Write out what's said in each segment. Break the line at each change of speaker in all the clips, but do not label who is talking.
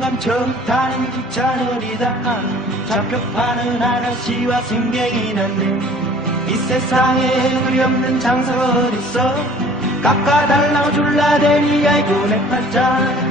영감처럼 타는 기차놀이다 잡혀파는 아가씨와 승객이 난데이 세상에 의리 없는 장사가 어딨어 깎아달라고 줄라대니 아이고 내 팔자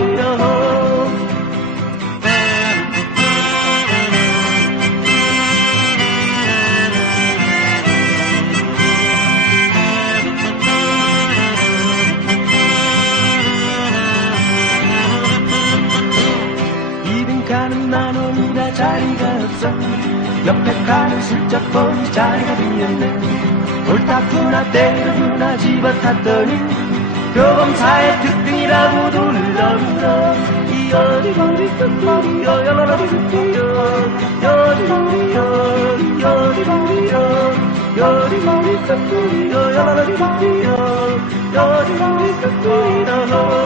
자리가 없어. 옆에 칼을 슬쩍 보니 자리가 비었네. 옳다구나 때리는구나 집어탔더니 교범사의 특등이라고 돌더니요 이어리거리 끝머리 여여러리 끝이요. 여리거리 여리 여리거리 여리거리 끝머리 여여러리 끝이요. 여리거리 끝머리 너너